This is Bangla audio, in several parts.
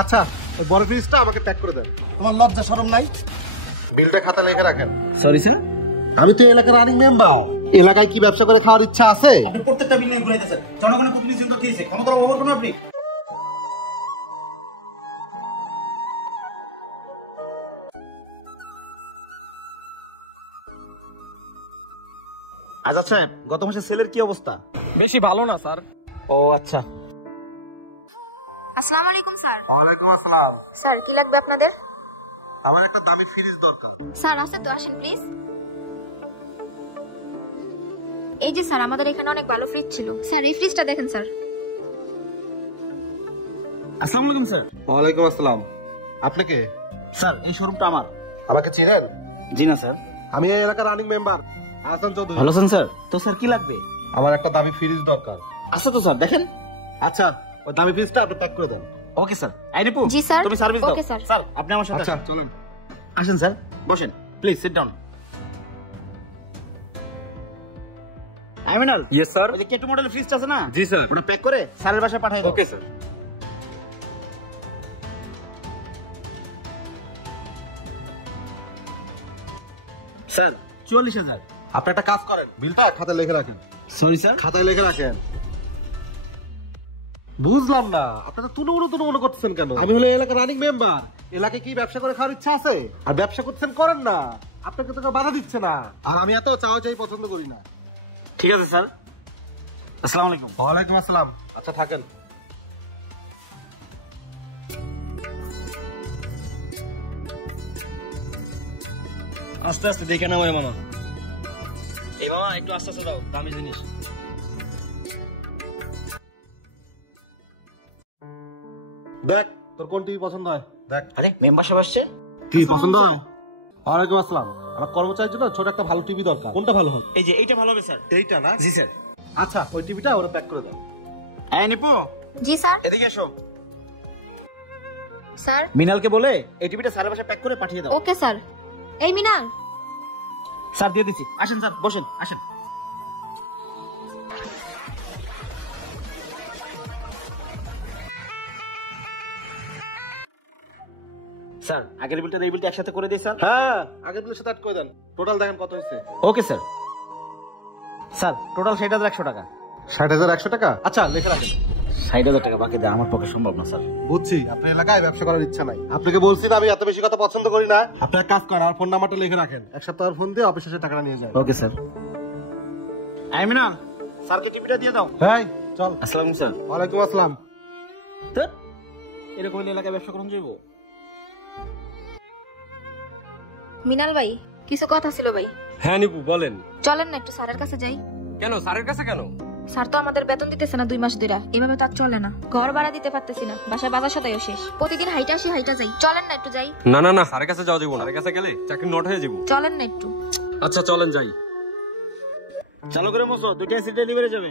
আচ্ছা ওই বড় ফ্রিজটা আমাকে প্যাক করে দেন। তোমার লজ্জা শরম নাই? বিলটা খাতা লিখে রাখেন। সরি স্যার, আমি তো এলাকার রানিং মেম্বার। এলাকায় কি ব্যবসা করে খাওয়ার ইচ্ছা আছে? আপনি প্রত্যেকটা বিল নিয়ে ঘুরাইতেছেন। জনগণের প্রতিনিধি তো দিয়েছে, ক্ষমতার অপব্যবহার করুন আপনি। আজাদ সাহেব, গত মাসে সেলের কি অবস্থা? বেশি ভালো না স্যার। ও আচ্ছা। আসসালামু আলাইকুম স্যার। ওয়ালাইকুম আসসালাম। স্যার কি লাগবে আপনাদের? আমার একটা দামি ফ্রিজ দরকার। স্যার আছে তো, আসেন প্লিজ। এই যে স্যার, আমাদের এখানে অনেক ভালো ফ্রিজ ছিল। স্যার এই ফ্রিজটা দেখেন স্যার। আসসালামু আলাইকুম স্যার। ওয়ালাইকুম আসসালাম। আপনি কে? স্যার এই শোরুমটা আমার। আমাকে চিনেন? জি না স্যার। আমি এই এলাকার রানিং মেম্বার হাসান চৌধুরী। ভালো আছেন স্যার? তো স্যার কি লাগবে? আমার একটা দামি ফ্রিজ দরকার। আচ্ছা তো স্যার দেখেন। আচ্ছা ওই দামি ফ্রিজটা আপনি প্যাক করে দেন। Okay sir. আই রিপু, জি স্যার। তুমি সার্ভিস দাও। Okay sir. স্যার আপনি আমার সাথে আচ্ছা আসেন। চলেন। আসেন স্যার, বসেন প্লিজ, সিট ডাউন। আইমিনাল। Yes sir. ওই যে কেটু মডেলের ফ্রিজটা আছে না? জি স্যার। ওটা প্যাক করে স্যারের বাসায় পাঠিয়ে দাও। Okay sir. স্যার ৪৪,০০০। আপনি একটা কাজ করেন, বিলটা খাতায় লিখে রাখেন। Sorry sir. খাতায় লিখে রাখেন। বুঝলাম না আপনারা তুলো করতেছেন কেন? আমি হলো এলাকার রানিং মেম্বার। এলাকায় কি ব্যবসা করে খাওয়ার ইচ্ছা আছে? আর ব্যবসা করতেছেন করেন না, আপনাকে তো কেউ বাধা দিচ্ছে না। আর আমি এত চাওয়া চাই পছন্দ করি না। ঠিক আছে স্যার। আসসালামু আলাইকুম। ওয়ালাইকুম আসসালাম। আচ্ছা থাকেন। আস্তে আস্তে দেখে নাও মামা। এই মামা একটু আস্তে আস্তে দাও, দামি জিনিস। দেখ তোর কোন টিভি পছন্দ হয় দেখ। আরে মেম্বারশিপ আসছে। টিভি পছন্দ হয়? ওয়ালাইকুম আসসালাম। আমার কর্মচারীর জন্য ছোট একটা ভালো টিভি দরকার। কোনটা ভালো হবে? এই যে এইটা ভালো হবে স্যার। এইটা না? জি স্যার। আচ্ছা ওই টিভিটা ওরা প্যাক করে দাও। এই নিপু, জি স্যার। এদিকে এসো। স্যার মিনালকে বলে এই টিভিটা স্যারের বাসায় প্যাক করে পাঠিয়ে দাও। Okay sir. এই মিনাল। স্যার দিয়ে দিচ্ছি। আসেন স্যার, বসেন, আসেন। স্যার আগের বিলটা এই বিলটা একসাথে করে দিই স্যার। হ্যাঁ আগের বিলের সাথে অ্যাড করে দেন। টোটাল দেখেন কত হয়েছে। Okay sir. স্যার টোটাল ৬০,১০০ টাকা। ৬০,১০০ টাকা? আচ্ছা লিখে রাখেন। ৬০,০০০ টাকা বাকি দেওয়া আমার পক্ষে সম্ভব না স্যার। বুঝছি আপনার এলাকায় ব্যবসা করার ইচ্ছা নাই। আপনাকে বলছি না আমি এত বেশি কথা পছন্দ করি না। আপনার কাজ করেন, আর ফোন নাম্বারটা লিখে রাখেন। এক সপ্তাহ ফোন দিয়ে অফিসে এসে টাকাটা নিয়ে যায়। Okay sir. আইমিনা, স্যারকে টিভিটা দিয়ে দাও। হ্যাঁ চল। আসসালামু স্যার। ওয়ালাইকুম আসসালাম। তো এরকম এলাকায় ব্যবসা করুন যাইব? মিনাল ভাই কিছু কথা ছিল ভাই। হ্যাঁ নিপু বলেন। চলেন না একটু স্যারের কাছে যাই। কেন স্যারের কাছে কেন? স্যার তো আমাদের বেতন দিতেছে না ২ মাস ধরে। এভাবে তো আর চলে না। ঘর ভাড়া দিতে পারতেছি না, বাসায় বাজার সদাইও শেষ। প্রতিদিন হাইটা আসি হাইটা যাই। চলেন না একটু যাই। না না না, স্যারের কাছে যাওয়া যাবো না। স্যারের কাছে গেলে চাকরি নট হয়ে যাবো। চলেন না একটু। আচ্ছা চলেন যাই। চালু করে মশো, দুইটা সিট ডেলিভারি যাবে।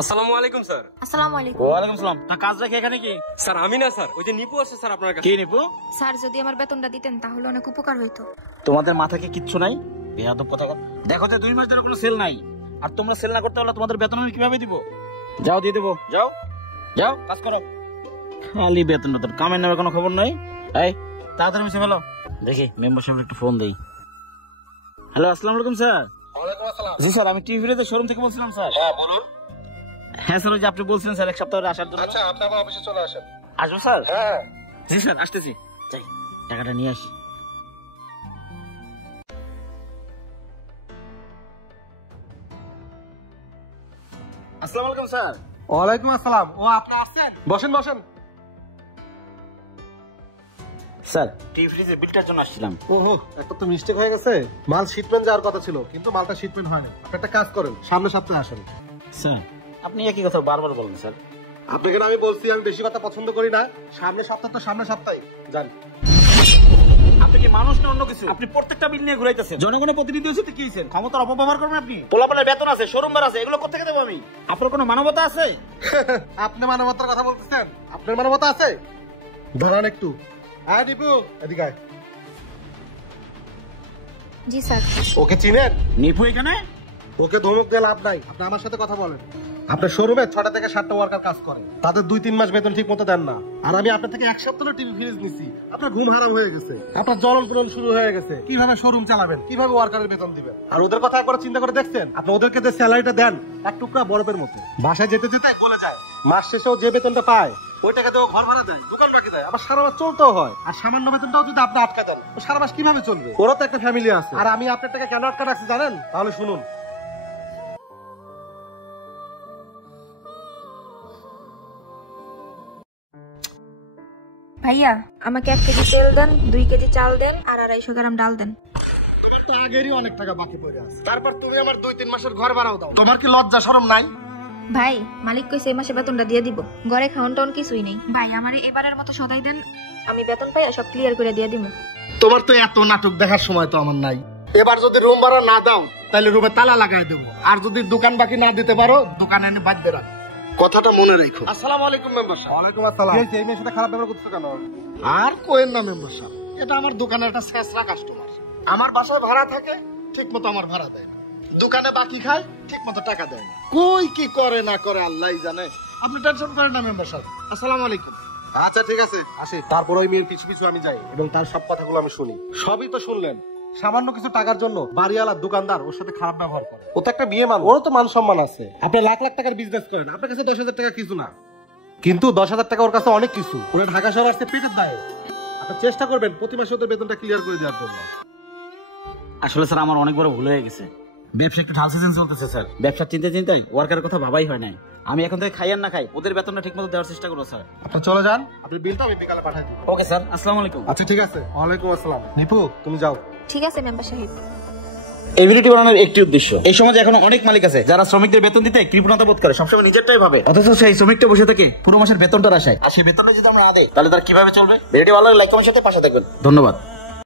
আসসালামু আলাইকুম স্যার। আসসালামু আলাইকুম। ওয়ালাইকুম আসসালাম। তা কাজ রাখে এখানে কি? স্যার আমি না স্যার, ওই যে নিপু আছে স্যার আপনার কাছে। কি নিপু? স্যার যদি আমার বেতনটা দিতেন তাহলে অনেক উপকার হইতো। তোমাদের মাথা কি কিচ্ছু নাই? বেয়াদব কথা। দেখো যে ২ মাস ধরে কোনো সেল নাই, আর তোমরা সেল না করতে পারলে তোমাদের বেতন আমি কিভাবে দিব? যাও দিয়ে দেবো, যাও যাও কাজ করো। খালি বেতন বেতন, কামের নামে কোনো খবর নাই। এই তাড়াতাড়ি মিশে ফেলো। দেখি মেম্বারশিপের একটু ফোন দেই। হ্যালো আসসালামু আলাইকুম স্যার। ওয়ালাইকুম আসসালাম। জি স্যার, আমি টিভিতে শোরুম থেকে বলছিলাম স্যার। হ্যাঁ বলুন। হ্যাঁ স্যার, ওই যে আপনি বলছিলেন স্যার এক সপ্তাহ ধরে আসার জন্য। আচ্ছা আপনি আমার অফিসে চলে আসেন। আসবো স্যার? হ্যাঁ জি স্যার আসতেছি। যাই টাকাটা নিয়ে আসি। আসসালামু আলাইকুম স্যার। ওয়ালাইকুম আসসালাম। ও আপনি আসছেন? বসেন বসেন। স্যার টিভি ফ্রিজের বিলটার জন্য আসছিলাম। ওহো একটা তো মিস্টেক হয়ে গেছে। মাল শিপমেন্ট যাওয়ার কথা ছিল কিন্তু মালটা শিপমেন্ট হয়নি। আপনি একটা কাজ করেন, সামনের সপ্তাহে আসেন। স্যার আপনি একই কথা বারবার বলেন স্যার। আপনাকে না আমি বলছি আমি বেশি কথা পছন্দ করি না। সামনের সপ্তাহ তো সামনের সপ্তাহে যান। আপনি কি মানুষ না অন্য কিছু? আপনি প্রত্যেকটা বিল নিয়ে ঘুরাইতেছেন। জনগণের প্রতিনিধি হচ্ছে কি হইছেন? ক্ষমতার অপব্যবহার করবেন আপনি। পোলাপানের বেতন আছে, শোরুম ভাড়া আছে, এগুলো কোথা থেকে দেবো আমি? আপনার কোনো মানবতা আছে? আপনি মানবতার কথা বলতেছেন? আপনার মানবতা আছে? ধরেন একটু। হ্যাঁ দীপু এদিকে আয়। জি স্যার। ওকে চিনেন? নিপু এখানে? ওকে ধমক দিয়ে লাভ নাই, আপনি আমার সাথে কথা বলেন। আপনার শোরুমে 6টা থেকে 7টা ওয়ার্কার কাজ করে, তাদের 2-3 মাস বেতন ঠিক মতো দেন না। আর আমি আপনার থেকে 1 সপ্তাহ টিভি ফ্রিজ নিছি, আপনার ঘুম হারাম হয়ে গেছে, আপনার জ্বলন পুরন শুরু হয়ে গেছে। কিভাবে শোরুম চালাবেন, কিভাবে ওয়ার্কারের বেতন দিবেন? আর ওদের কথা একবার চিন্তা করে দেখছেন? আপনি ওদেরকে যে স্যালারিটা দেন এক টুকরা বরফের মতো, বাসায় যেতে যেতে বলে যায়। মাস শেষেও যে বেতনটা পায় ওই টাকা দিয়ে ঘর ভাড়া দেয়, দোকান বাকি দেয়, আবার সারা মাস চলতেও হয়। আর সামান্য বেতনটাও যদি আপনি আটকা দেন, সারা মাস কিভাবে চলবে? ওরা তো একটা ফ্যামিলি আছে। আর আমি আপনার টাকা কেন আটকা রাখছি জানেন? তাহলে শুনুন। ভাইয়া আমাকে 1 কেজি তেল দেন, 2 কেজি চাল দেন, আর 250 গ্রাম ডাল দেন। তো আগেরই অনেক টাকা বাকি পড়ে আছে, তারপর তুমি আমার 2-3 মাসের ঘর ভাড়াও দাও। তোমার কি লজ্জা শরম নাই? ভাই মালিক কইছে এই মাসে বেতনটা দিয়ে দিব, ঘরে খাওন টাউন কিছুই নেই। ভাই আমারে এবারের মতো সদাই দেন, আমি বেতন পাই সব ক্লিয়ার করে দিয়ে দিব। তোমার তো এত নাটক দেখার সময় তো আমার নাই। এবার যদি রুম ভাড়া না দাও তাহলে রুমে তালা লাগাই দেবো, আর যদি দোকান বাকি না দিতে পারো দোকানে এনে বাঁধবে রাখ। কথাটা মনে রাখো। আসসালামু আলাইকুম মেম্বার সাহেব। ওয়ালাইকুম আসসালাম। এই মেয়ের সাথে খারাপ ব্যবহার করছো কেন? আর কোয়েন না মেম্বার সাহেব, এটা আমার দোকানের একটা শেষরা কাস্টমার। আমার বাসায় ভাড়া থাকে, ঠিক মতো আমার ভাড়া দেয় না, দোকানে বাকি খায়, ঠিক মতো টাকা দেয় না। কই কি করে না করে আল্লাহই জানে। আপনি টেনশন করেন না মেম্বার সাহেব। আসসালামু আলাইকুম। আচ্ছা ঠিক আছে, আসি। তারপর ওই মেয়ের পিছু পিছু আমি যাই এবং তার সব কথাগুলো আমি শুনি। সবই তো শুনলেন, সামান্য কিছু টাকার জন্য বাড়িওয়ালা দোকানদার ওর সাথে খারাপ ব্যবহার করে। ও তো একটা বিয়ে মানুষ, ওরও তো মান সম্মান আছে। আপনি লাখ লাখ টাকার বিজনেস করেন, আপনার কাছে 10,000 টাকা কিছু না, কিন্তু 10,000 টাকা ওর কাছে অনেক কিছু। ওরা ঢাকা শহর আসছে পেটের দায়ে। আপনি চেষ্টা করবেন প্রতি মাসে ওদের বেতনটা ক্লিয়ার করে দেওয়ার জন্য। আসলে স্যার আমার অনেক বড় ভুল হয়ে গেছে। ব্যবসা একটু ঢাল সিজন চলতেছে স্যার, ব্যবসার চিন্তায় ওয়ার্কারের কথা ভাবাই হয় নাই। আমি এখন থেকে খাই আর না খাই ওদের বেতনটা ঠিক মতো দেওয়ার চেষ্টা করবো স্যার। আপনি চলে যান, আপনার বিলটা আমি বিকালে পাঠিয়ে দিব। ওকে স্যার, আসসালামু আলাইকুম। আচ্ছা ঠিক আছে। ওয়ালাইকুম আসসালাম। নিপু তুমি যাও। ঠিক আছে মেম্বার সাহেব। এই ভিডিওটি বানানোর একটি উদ্দেশ্য, এই সমাজে এখন অনেক মালিক আছে যারা শ্রমিকদের বেতন দিতে কৃপণতা বোধ করে, সবসময় নিজেরটাই ভাবে, অথচ সেই শ্রমিকটা বসে থাকে পুরো মাসের বেতনটার আশায়। আর সেই বেতনটা যদি আমরা না দেই তাহলে তারা কিভাবে চলবে? ভিডিওটি ভালো লাগলে লাইক কমেন্ট সাথে পাশে থাকবেন। ধন্যবাদ।